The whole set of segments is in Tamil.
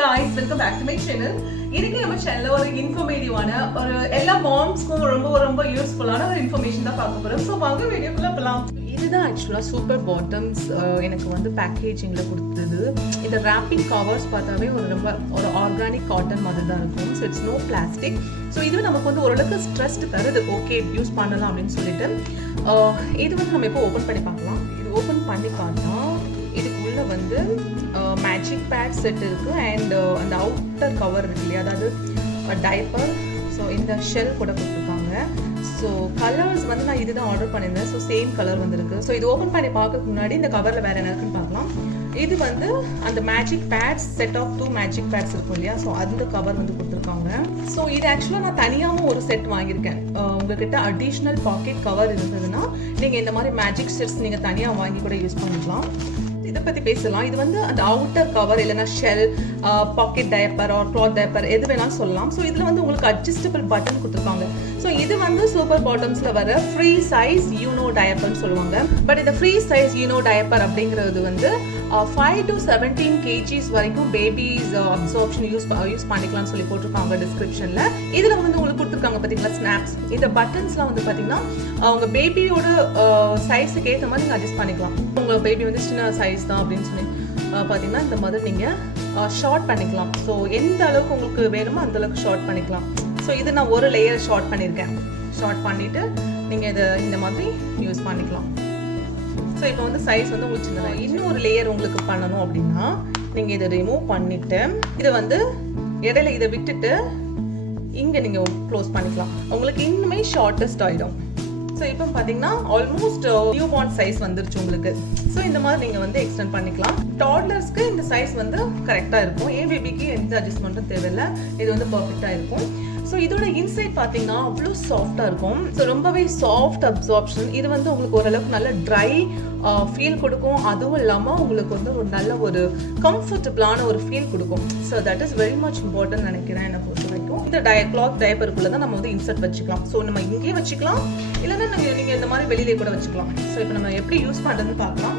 guys, welcome back to my channel. இன்னைக்கு நம்ம சேனல்ல ஒரு இன்ஃபர்மேட்டிவான ஒரு எல்லா மாம்ஸ்க்கும் ரொம்ப யூஸ்ஃபுல்லான ஒரு இன்ஃபர்மேஷன் தான் பார்க்க போறோம். சோ வாங்க வீடியோக்குள்ள போலாம். இதுதான் ஆக்சுவலா சூப்பர் பாட்டம்ஸ் எனக்கு வந்து பேக்கேஜிங்ல கொடுத்தது. இந்த ராப்பிங் கவர்ஸ் பார்த்தாவே ஒரு ஆர்கானிக் காட்டன் மாதிரி தான் இருக்கும். So it's no plastic. So இது நமக்கு வந்து ஓரளவுக்கு ஸ்ட்ரெஸ்ட் தருது. ஓகே யூஸ் பண்ணலாம் அப்படின்னு சொல்லிட்டு இது வந்து நம்ம இப்போ ஓப்பன் பண்ணி பார்க்கலாம். இது ஓப்பன் பண்ணி பார்த்தா இதுக்குள்ள வந்து மேஜிக் பேட் செட் இருக்கு அண்ட் அந்த அவுட்டர் கவர் இருக்கு இல்லையா, அதாவது டைப்பர். ஸோ இந்த ஷெல் கூட கொடுத்துருக்காங்க. ஸோ கலர்ஸ் வந்து நான் இதுதான் ஆர்டர் பண்ணியிருந்தேன். ஸோ சேம் கலர் வந்துருக்கு. ஸோ இது ஓப்பன் பண்ணி பார்க்கறதுக்கு முன்னாடி இந்த கவரில் வேறு என்ன இருக்குன்னு பார்க்கலாம். இது வந்து அந்த magic pads set of 2 magic pads இருக்கும் இல்லையா, ஸோ அந்த கவர் வந்து கொடுத்துருக்காங்க. ஸோ இது ஆக்சுவலாக நான் தனியாகவும் ஒரு செட் வாங்கியிருக்கேன். உங்ககிட்ட அடிஷ்னல் பாக்கெட் கவர் இருந்ததுன்னா நீங்கள் இந்த மாதிரி மேஜிக் செட்ஸ் நீங்கள் தனியாக வாங்கி கூட யூஸ் பண்ணிக்கலாம். இதை பற்றி பேசலாம். இது வந்து அந்த அவுட்டர் கவர் இல்லைனா shell, pocket diaper or cloth diaper எது வேணாலும் சொல்லலாம். ஸோ இதில் வந்து உங்களுக்கு அட்ஜஸ்டபிள் பட்டன் கொடுத்துருக்காங்க. ஸோ இது வந்து சூப்பர் பாட்டம்ஸில் வர ஃப்ரீ சைஸ் யூனோ டைப்பர்னு சொல்லுவாங்க. பட் இந்த ஃப்ரீ சைஸ் யூனோ டைப்பர் அப்படிங்கிறது வந்து 5 to 17 kgs வரைக்கும் பேபிஸ் அப்சார்ப்ஷன் யூஸ் பண்ணிக்கலாம்னு சொல்லி போட்டிருக்காங்க டிஸ்கிரிப்ஷனில். இதில் வந்து உங்களுக்கு கொடுத்துருக்காங்க பார்த்தீங்களா ஸ்னாப்ஸ். இந்த பட்டன்ஸ்லாம் வந்து பார்த்தீங்கன்னா உங்கள் பேபியோட சைஸுக்கு ஏற்ற மாதிரி நீங்கள் அட்ஜஸ்ட் பண்ணிக்கலாம். உங்கள் பேபி வந்து சின்ன சைஸ் தான் அப்படின்னு சொல்லி பார்த்தீங்கன்னா இந்த மாதிரி நீங்கள் ஷார்ட் பண்ணிக்கலாம். ஸோ எந்த அளவுக்கு உங்களுக்கு வேணுமோ அந்த அளவுக்கு ஷார்ட் பண்ணிக்கலாம். ஸோ இது நான் ஒரு லேயர் ஷார்ட் பண்ணியிருக்கேன். ஷார்ட் பண்ணிவிட்டு நீங்கள் இதை இந்த மாதிரி யூஸ் பண்ணிக்கலாம். ஸோ இப்போ வந்து சைஸ் வந்து உங்களுக்கு சின்னதாக. இன்னொரு லேயர் உங்களுக்கு பண்ணணும் அப்படின்னா நீங்கள் இதை ரிமூவ் பண்ணிவிட்டு இதை வந்து இடையில இதை விட்டுட்டு இங்கே நீங்கள் க்ளோஸ் பண்ணிக்கலாம். உங்களுக்கு இன்னுமே ஷார்ட்டஸ்ட் ஆகிடும். ஸோ இப்போ பார்த்தீங்கன்னா ஆல்மோஸ்ட் நியூ பார்ன் சைஸ் வந்துருச்சு உங்களுக்கு. ஸோ இந்த மாதிரி நீங்கள் வந்து எக்ஸ்டெண்ட் பண்ணிக்கலாம். டாட்லர்ஸ்க்கு இந்த சைஸ் வந்து கரெக்டாக இருக்கும். ஏன் பேபிக்கு எந்த அட்ஜஸ்ட்மெண்ட்டும் தேவையில்லை. இது வந்து பர்ஃபெக்டாக இருக்கும். ஸோ இதோட இன்சைட் பார்த்தீங்கன்னா அவ்வளோ சாஃப்டாக இருக்கும். ஸோ ரொம்பவே சாஃப்ட் அப்சார்ப்ஷன். இது வந்து உங்களுக்கு ஓரளவுக்கு நல்ல ட்ரை ஃபீல் கொடுக்கும். அதுவும் இல்லாமல் உங்களுக்கு வந்து ஒரு நல்ல ஒரு கம்ஃபர்டபுளான ஒரு ஃபீல் கொடுக்கும். So that is very much important நினைக்கிறேன் என்னை பொறுத்த வரைக்கும். இந்த கிளாத் டைப்பருக்குள்ளே தான் நம்ம வந்து இன்சர்ட் வச்சுக்கலாம். ஸோ நம்ம இங்கேயே வச்சுக்கலாம், இல்லைன்னா நீங்கள் இந்த மாதிரி வெளியிலே கூட வச்சுக்கலாம். ஸோ இப்போ நம்ம எப்படி யூஸ் பண்ணுறதுன்னு பார்க்கலாம்.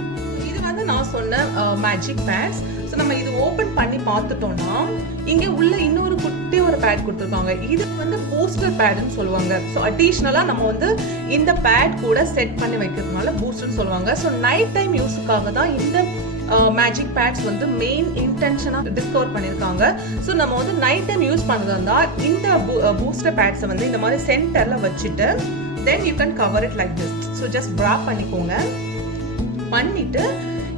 இது வந்து நான் சொன்ன மேஜிக் பேட்ஸ். ஸோ நம்ம இது ஓப்பன் பண்ணி பார்த்துட்டோம்னா இங்கே உள்ள இன்னொரு குட்டி ஒரு பேட் கொடுத்துருக்காங்க. இது வந்து பூஸ்டர் பேட்னு சொல்லுவாங்க. ஸோ அடிஷ்னலாக நம்ம வந்து இந்த பேட் கூட செட் பண்ணி வைக்கிறதுனால பூஸ்டர்னு சொல்லுவாங்க. ஸோ நைட் டைம் யூஸுக்காக தான் இந்த மேஜிக் பேட்ஸ் வந்து மெயின் இன்டென்ஷனாக டிஸ்கவர் பண்ணியிருக்காங்க. ஸோ நம்ம வந்து நைட் டைம் யூஸ் பண்ணுறதா இருந்தால் இந்த பூஸ்டர் பேட்ஸை வந்து இந்த மாதிரி சென்டரில் வச்சுட்டு then you can cover it like this. So just drop பண்ணிக்கோங்க. பண்ணிவிட்டு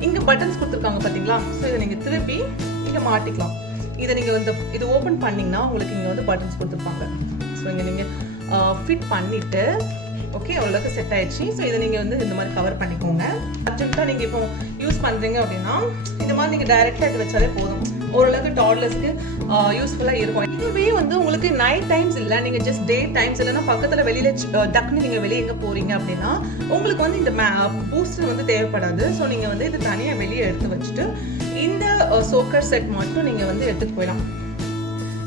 இங்கே பட்டன்ஸ் கொடுத்துருக்காங்க பார்த்தீங்களா. ஸோ இதை நீங்கள் திருப்பி இங்கே மாட்டிக்கலாம். இதை நீங்கள் வந்து இது ஓப்பன் பண்ணிங்கன்னா உங்களுக்கு இங்கே வந்து பட்டன்ஸ் கொடுத்துருப்பாங்க. ஸோ இங்கே நீங்கள் ஃபிட் பண்ணிவிட்டு ஓகே அவ்வளோக்கு செட் ஆயிடுச்சு. ஸோ இதை நீங்கள் வந்து இந்த மாதிரி கவர் பண்ணிக்கோங்க. அர்ஜென்ட்டாக நீங்கள் இப்போ யூஸ் பண்ணுறீங்க அப்படின்னா இந்த மாதிரி நீங்கள் டைரெக்டாக இது வச்சாலே போதும். ஓரளவுக்கு டாட்லர்ஸ்க்கு யூஸ்ஃபுல்லாக இருக்கும். இதுவே வந்து உங்களுக்கு நைட் டைம்ஸ் இல்லை, நீங்கள் ஜஸ்ட் டே டைம்ஸ் இல்லைன்னா பக்கத்தில் வெளியில் டக்குன்னு நீங்கள் வெளியே எங்கே போகிறீங்க அப்படின்னா உங்களுக்கு வந்து இந்த பூஸ்டர் வந்து தேவைப்படாது. ஸோ நீங்கள் வந்து இது தனியாக வெளியே எடுத்து வச்சுட்டு இந்த சோக்கர் செட் மட்டும் நீங்கள் வந்து எடுத்துகிட்டு போயிடலாம்.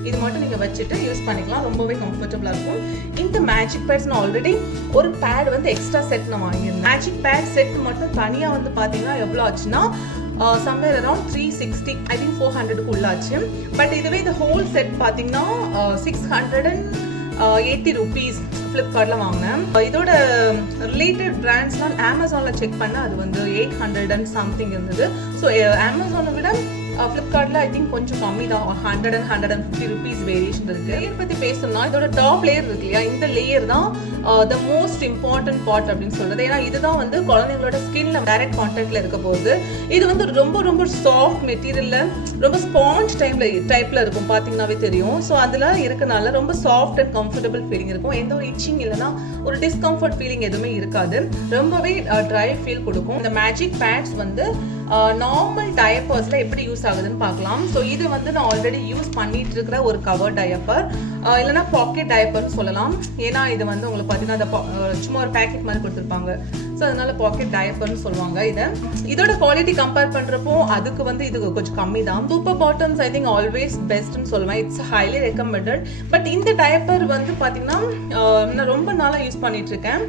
இது மட்டும் நீங்கள் வச்சுட்டு யூஸ் பண்ணிக்கலாம். ரொம்பவே கம்ஃபர்டபுளாக இருக்கும். இந்த மேஜிக் பேட்ஸ் நான் ஆல்ரெடி ஒரு பேட் வந்து எக்ஸ்ட்ரா செட் நான் வாங்கியிருந்தேன். மேஜிக் பேட் செட் மட்டும் தனியாக வந்து பார்த்தீங்கன்னா எவ்வளோ ஆச்சுன்னா சம்வேர் அரௌண்ட் 360 ஐ திங்க் 400க்கு உள்ளாச்சு. பட் இதுவே இந்த ஹோல் செட் பார்த்தீங்கன்னா 680 rupees ஃப்ளிப்கார்ட்டில் வாங்கினேன். இதோட ரிலேட்டட் பிராண்ட்ஸ்லாம் அமேசானில் செக் பண்ண அது வந்து 800 and something இருந்தது. ஸோ அமேசானை விட ஃப்ளிப்கார்ட்டில் ஐ திங்க் கொஞ்சம் கம்மி தான். 100 and 150 rupees வேரியேஷன் இருக்குது. லேயர் பற்றி பேசணும்னா இதோட டாப் லேயர் இருக்கு இல்லையா, இந்த லேயர் தான் த மோஸ்ட் இம்பார்ட்டன்ட் பார்ட் அப்படின்னு சொல்கிறது. ஏன்னா இதுதான் வந்து குழந்தைங்களோட ஸ்கின்ல டைரக்ட் கான்டாக்டில் இருக்க போகுது. இது வந்து ரொம்ப சாஃப்ட் மெட்டீரியலில் ரொம்ப ஸ்பாஞ்ச் டைப்பில் இருக்கும். பார்த்தீங்கன்னாவே தெரியும். ஸோ அதில் இருக்கனால ரொம்ப சாஃப்ட் அண்ட் கம்ஃபர்டபுள் ஃபீலிங் இருக்கும். எந்த ஒரு இச்சிங் இல்லைன்னா ஒரு டிஸ்கம்ஃபர்ட் ஃபீலிங் எதுவுமே இருக்காது. ரொம்பவே ட்ரை ஃபீல் கொடுக்கும். இந்த மேஜிக் பேட்ஸ் வந்து நார்மல் டயப்பர்ஸில் எப்படி யூஸ் ஆகுதுன்னு பார்க்கலாம். ஸோ இது வந்து நான் ஆல்ரெடி யூஸ் பண்ணிட்டு இருக்கிற ஒரு கவர் டயப்பர் இல்லைனா பாக்கெட் டயப்பர்னு சொல்லலாம். ஏன்னா இது வந்து உங்களுக்கு பார்த்தீங்கன்னா சும்மா ஒரு பேக்கெட் மாதிரி கொடுத்துருப்பாங்க. ஸோ அதனால பாக்கெட் டயப்பர்னு சொல்லுவாங்க. இதோட குவாலிட்டி கம்பேர் பண்ணுறப்போ அதுக்கு வந்து இது கொஞ்சம் கம்மி தான். Super bottoms I think always பெஸ்ட்னு சொல்லுவேன். It's highly recommended. பட் இந்த டயப்பர் வந்து பார்த்தீங்கன்னா நான் ரொம்ப நாளாக யூஸ் பண்ணிட்டு இருக்கேன்.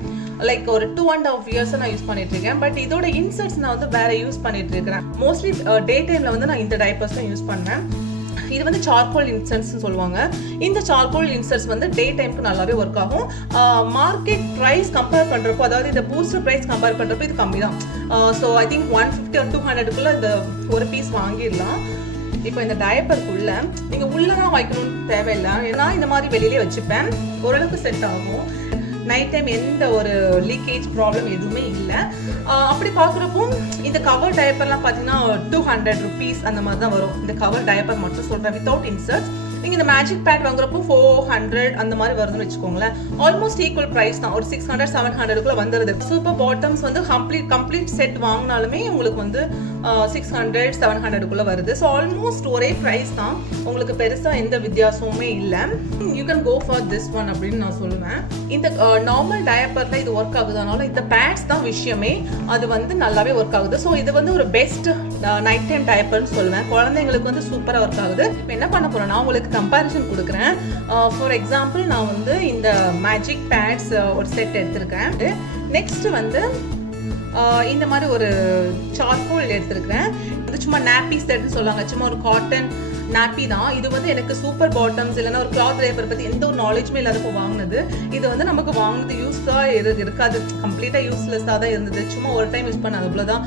லைக் ஒரு 2.5 years நான் யூஸ் பண்ணிட்டு இருக்கேன். பட் இதோட இன்சர்ட்ஸ் நான் வந்து வேற யூஸ் பண்ணிட்டு இருக்கிறேன். மோஸ்ட்லி டே டைம்ல வந்து நான் இந்த டைப்பர்ஸ் தான் யூஸ் பண்ணுவேன். இது வந்து சார்கோல் இன்சர்ட்ஸ் சொல்லுவாங்க. இந்த சார்கோல் இன்சர்ட்ஸ் வந்து டே டைம்க்கு நல்லாவே ஒர்க் ஆகும். மார்க்கெட் ப்ரைஸ் கம்பேர் பண்ணுறப்போ, அதாவது இந்த பூஸ்டர் ப்ரைஸ் கம்பேர் பண்ணுறப்போ இது கம்மி தான். ஸோ ஐ திங்க் 150 or 200க்குள்ளே இந்த ஒரு பீஸ் வாங்கிடலாம். இப்போ இந்த டயப்பருக்குள்ள நீங்கள் உள்ளதான் வைக்கணும்னு தேவையில்லை, ஏன்னா இந்த மாதிரி வெளியிலே வச்சுப்பேன், ஓரளவுக்கு செட் ஆகும். நைட் டைம் எந்த ஒரு லீக்கேஜ் ப்ராப்ளம் எதுவுமே இல்லை. அப்படி பார்க்குறப்போ இந்த கவர் டயப்பர்லாம் பார்த்தீங்கன்னா 200 rupees அந்த மாதிரி தான் வரும். இந்த கவர் டயப்பர் மட்டும் சொல்கிறேன், வித்தவுட் இன்சர்ட்ஸ். நீங்கள் இந்த மேஜிக் பேட் வாங்குறப்போ 400 அந்த மாதிரி வருதுன்னு வச்சுக்கோங்களேன். ஆல்மோஸ்ட் ஈக்குவல் ப்ரைஸ் தான், ஒரு 600 700க்குள்ள வந்துடுது. சூப்பர் பாட்டம்ஸ் வந்து கம்ப்ளீட் செட் வாங்கினாலுமே உங்களுக்கு வந்து 600 700க்குள்ள வருது. ஸோ ஆல்மோஸ்ட் ஒரே ப்ரைஸ் தான், உங்களுக்கு பெருசாக எந்த வித்தியாசமுமே இல்லை. You can go for this one அப்படின்னு நான் சொல்லுவேன். இந்த நார்மல் டயப்பரில் இது ஒர்க் ஆகுதுனால இந்த பேட்ஸ் தான் விஷயமே, அது வந்து நல்லாவே ஒர்க் ஆகுது. ஸோ இது வந்து ஒரு பெஸ்ட் நைட் டைம் டயப்பர்னு சொல்லுவேன். குழந்தைங்களுக்கு வந்து சூப்பராக ஒர்க் ஆகுது. இப்போ என்ன பண்ண போகிறேன்னா உங்களுக்கு கம்பேரிசன் கொடுக்குறேன். ஃபார் எக்ஸாம்பிள் நான் வந்து இந்த மேஜிக் பேட்ஸ் ஒரு செட் எடுத்திருக்கேன். நெக்ஸ்ட் வந்து இந்த மாதிரி ஒரு சார்கோல் எடுத்திருக்கிறேன். இது சும்மா நாப்பி செட்னு சொல்லுவாங்க, சும்மா ஒரு காட்டன் நாப்பி தான். இது வந்து எனக்கு சூப்பர் பாட்டம்ஸ் இல்லைன்னா ஒரு கிளாத் ட்ரைப்பர் பற்றி எந்த ஒரு நாலேஜுமே இல்லாதப்போ வாங்கினது. இது வந்து நமக்கு வாங்கினது யூஸாக இருக்காது, கம்ப்ளீட்டாக யூஸ்லெஸ்ஸாக தான் இருந்தது. சும்மா ஒரு டைம் யூஸ் பண்ண அவ்வளோதான்.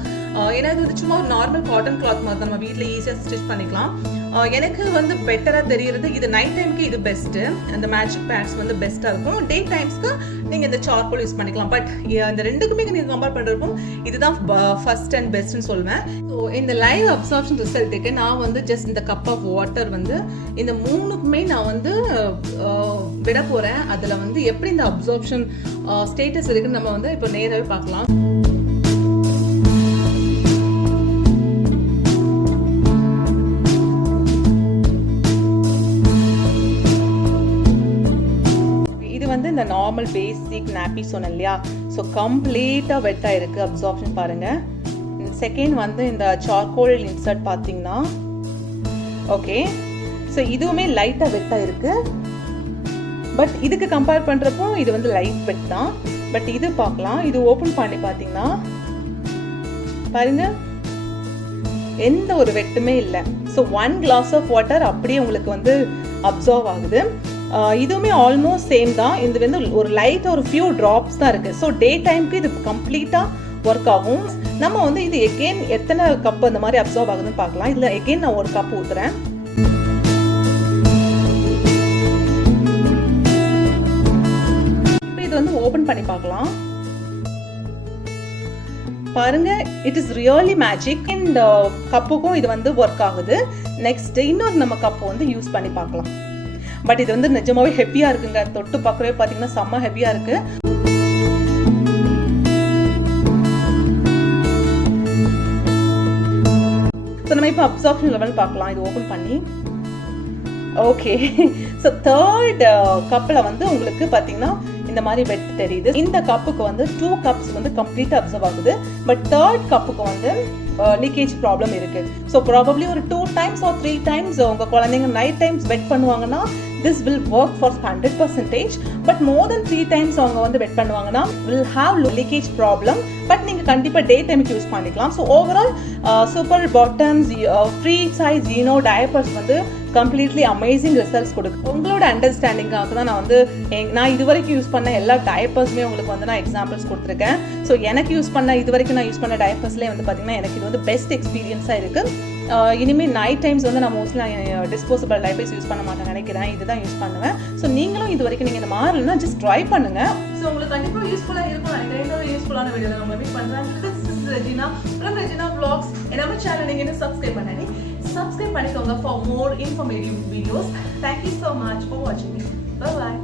ஏன்னா இது வந்து சும்மா ஒரு நார்மல் காட்டன் கிளாத் மாதிரி தான், நம்ம வீட்டில் ஈஸியாக ஸ்டிச் பண்ணிக்கலாம். எனக்கு வந்து பெட்டராக தெரிகிறது இது நைட் டைமுக்கு இது பெஸ்ட்டு. அந்த மேஜிக் பேட்ஸ் வந்து பெஸ்ட்டாக இருக்கும். டே டைம்ஸ்க்கு நீங்கள் இந்த சார்கோல் யூஸ் பண்ணிக்கலாம். பட் இந்த ரெண்டுக்குமே நீங்கள் கம்பேர் பண்ணுறப்போ இதுதான் ஃபர்ஸ்ட் அண்ட் பெஸ்ட்னு சொல்லுவேன். ஸோ இந்த லைவ் அப்சார்ப்ஷன் ரிசல்ட்டுக்கு நான் வந்து ஜஸ்ட் இந்த கப் ஆஃப் வாட்டர் வந்து இந்த 3க்குமே நான் வந்து விட போகிறேன். அதில் வந்து எப்படி இந்த அப்சார்ப்ஷன் ஸ்டேட்டஸ் இருக்குன்னு நம்ம வந்து இப்போ நேராகவே பார்க்கலாம். இந்த நார்மல் பேசிக் நாப்பி சொன்னேன் இல்லையா, ஸோ கம்ப்ளீட்டாக வெட்டாக இருக்குது. அப்சார்ப்ஷன் பாருங்கள். செகண்ட் வந்து இந்த சார்கோல் இன்சர்ட் பார்த்தீங்கன்னா ஓகே, ஸோ இதுவுமே லைட்டாக வெட்டாக இருக்குது. பட் இதுக்கு கம்பேர் பண்ணுறப்போ இது வந்து லைட் வெட் தான். பட் இது பார்க்கலாம், இது ஓப்பன் பண்ணி பார்த்தீங்கன்னா பாருங்க, எந்த ஒரு வெட்டுமே இல்லை. ஸோ 1 glass ஆஃப் வாட்டர் அப்படியே உங்களுக்கு வந்து அப்சார்வ் ஆகுது. இதுவுமே ஆல்மோஸ்ட் சேம் தான். இது வந்து ஒரு லைட் ஒரு ஃபியூ ட்ராப்ஸ் தான் இருக்குது. ஸோ டே டைமுக்கு இது கம்ப்ளீட்டாக ஒர்க் ஆகும். நம்ம வந்து இது எகெயின் எத்தனை கப் அந்த மாதிரி அப்சார்வ் ஆகுதுன்னு பார்க்கலாம். இதில் எகெயின் நான் ஒரு கப் ஊற்றுறேன். இப்போ இது வந்து ஓப்பன் பண்ணி பார்க்கலாம். பாருங்க, it is really magic. And கப்புக்கும் இது வந்து ஒர்க் ஆகுது. நெக்ஸ்ட் இன்னொரு நம்ம கப்பு வந்து யூஸ் பண்ணி பார்க்கலாம். பட் இது வந்து நிஜமாவே ஹெவியாக இருக்குங்க. தொட்டு பார்க்கவே பார்த்தீங்கன்னா செம்ம ஹெவியாக இருக்கு. ஸோ நம்ம இப்போ அப்சார்ப்ஷன் லெவல் பார்க்கலாம். இது ஓப்பன் பண்ணி ஓகே. ஸோ தேர்ட் கப்பில் வந்து உங்களுக்கு பார்த்தீங்கன்னா இந்த மாதிரி வெட் தெரியுது. இந்த கப்புக்கு வந்து 2 cups வந்து கம்ப்ளீட்டாக அப்சர்வ் ஆகுது. பட் தேர்ட் கப்புக்கு வந்து லீக்கேஜ் ப்ராப்ளம் இருக்கு. ஸோ ப்ராபப்ளி ஒரு 2 times or 3 times உங்கள் குழந்தைங்க நைட் டைம்ஸ் வெட் பண்ணுவாங்கன்னா this will work for 100%. But more than 3 times அவங்க வந்து வெட் பண்ணுவாங்கன்னா will have leakage problem. But நீங்கள் கண்டிப்பாக டே டைமுக்கு யூஸ் பண்ணிக்கலாம். So overall super bottoms free size diapers வந்து கம்ப்ளீட்லி அமேசிங் ரிசல்ட்ஸ் கொடுக்கும். உங்களோட அண்டர்ஸ்டாண்டிங்காக தான் நான் இது வரைக்கும் யூஸ் பண்ண எல்லா டயப்பர்ஸுமே உங்களுக்கு வந்து நான் எக்ஸாம்பிள்ஸ் கொடுத்துருக்கேன். ஸோ எனக்கு யூஸ் பண்ண இது வரைக்கும் நான் யூஸ் பண்ண டயப்பர்ஸ்லேயே வந்து பார்த்தீங்கன்னா எனக்கு இது வந்து பெஸ்ட் எக்ஸ்பீரியன்ஸாக இருக்குது. இனிமேல் நைட் டைம்ஸ் வந்து நான் மோஸ்ட்லி டிஸ்போசபிள் டயப்பர்ஸ் யூஸ் பண்ண மாட்டேன் நினைக்கிறேன். இதுதான் யூஸ் பண்ணுவேன். ஸோ நீங்களும் இது வரைக்கும் நீங்கள் இந்த மாறலன்னா ஜஸ்ட் ட்ரை பண்ணுங்க. ஸோ உங்களுக்கு கண்டிப்பாக யூஸ்ஃபுல்லாக இருக்கும் நினைக்கிறேன். யூஸ்ஃபுல்லான வீடியோ நம்ம மீட் பண்ணுறேன். Regina from Regina Vlogs. நம்ம சேனல் நீங்கள் இன்னும் சப்ஸ்கிரைப் பண்ணிக்கோங்க for more informative videos. Thank you so much for watching. Bye bye.